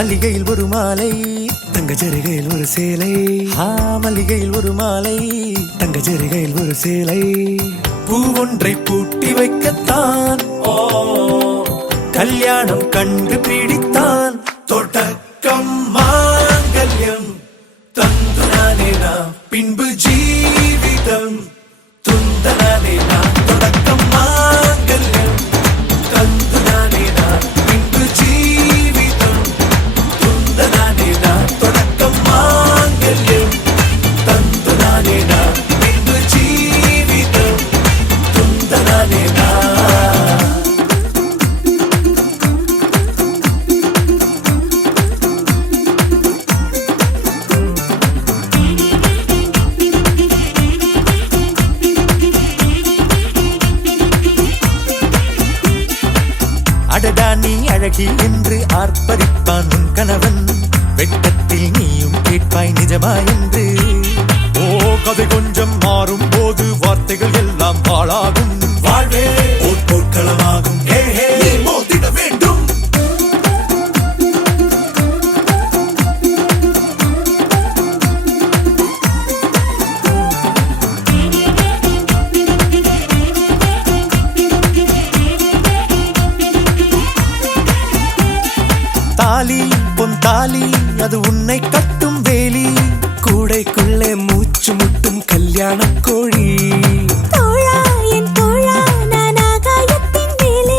மல்லிகையில் ஒரு மாலை தங்க ஜரிகையில் ஒரு சேலை. மல்லிகையில் ஒரு மாலை தங்க ஜரிகையில் ஒரு சேலை. பூ ஒன்றை பூட்டி வைக்கத்தான் கல்யாணம் கண்டு பிடித்தான். தொடக்கம் மாங்கல்யம் தந்துனானே நாம் பின்பு ஜீவிதம் துந்தனானே நாம். தொடக்கம் மாங்கல்யம் தந்துனானே நாம் பின்பு ஜீவிதம் துந்தனானே நாம். தொடக்கம் மாங்கல்யம் தந்துனானே நாம் பின்பு ஜீவிதம் துந்தனானே நாம். அடடா நீ அழகி என்று ஆர்ப்பரிப்பான் உன் கணவன். வெட்டத்தில் நீயும் கேட்பாய் நிஜமா என்று. கதை கொஞ்சம் மாறும் போது வார்த்தைகள் எல்லாம் பாழாகும். வாழ்வே ஓர் போர்க்களமாகும். மோதிட வேண்டும். தாலி பொன் தாலி அது உன்னை கட்டும் வேலி. கூடைக்குள்ளே மூச்சு முட்டும் கல்யாண கோழி. தோழா என் தோழா நான் ஆகாயத்தின் மேலே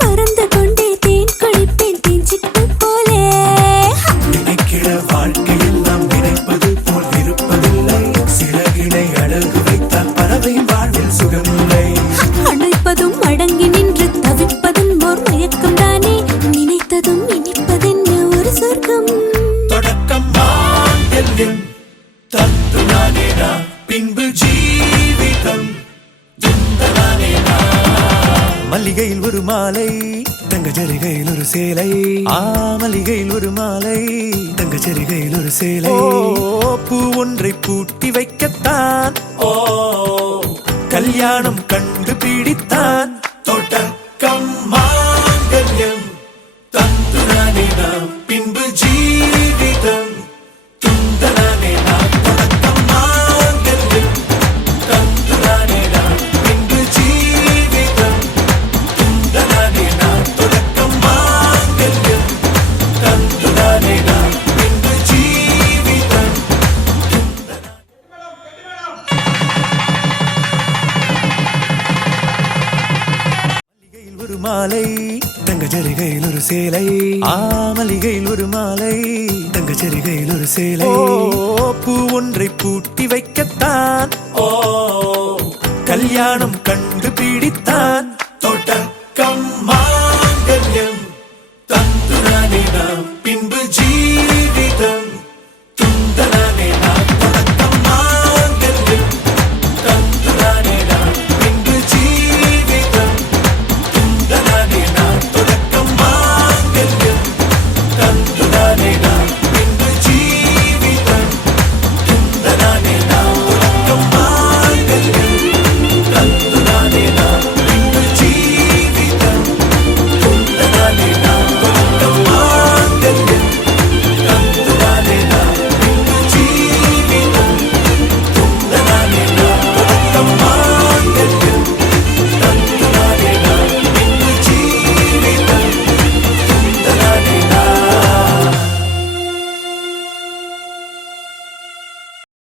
பறந்து கொண்டே தேன் குடிப்பேன் தேஞ்சிட்டு போலே. நினைக்கிற வாழ்க்கையில் நாம் நினைப்பது போல் இருப்பதில்லை. சிறகினை அழகு வைத்தால் பறவை வாழ்வில் சுகமில்லை. அணைப்பதும் அடங்கி நின்று தவிப்பதும் ஓர் மயக்கம் தானே. நினைத்ததும் இனிப்பதென்ன ஒரு சொர்க்கம். தொடக்கம் மாங்கல்யம் தந்துனானே நாம் பின்பு ஜீவிதம் துந்தனானே நாம். மல்லிகையில் ஒரு மாலை தங்க ஜரிகையில் ஒரு சேலை. மல்லிகையில் ஒரு மாலை தங்க ஜரிகையில் ஒரு சேலை. பூ ஒன்றை பூட்டி வைக்கத்தான் கல்யாணம் கண்டு பிடித்தான். தொடக்கம் மாங்கல்யம் தந்துனானே நாம் பின்பு ஜீவிதம் துந்தனானே நாம். தொடக்கம் மாங்கல்யம் தந்துனானே நாம் பின்பு ஜீவிதம் துந்தனானே நாம். தொடக்கம் மாங்கல்யம் தந்துனானே நாம் பின்பு ஜீவிதம் மல்லிகையில் ஒரு மாலை தங்க ஜரிகையில் ஒரு சேலை. மல்லிகையில் ஒரு மாலை தங்க ஜரிகையில் ஒரு சேலை. பூ ஒன்றை பூட்டி வைக்கத்தான் கல்யாணம் கண்டு பிடித்தான்.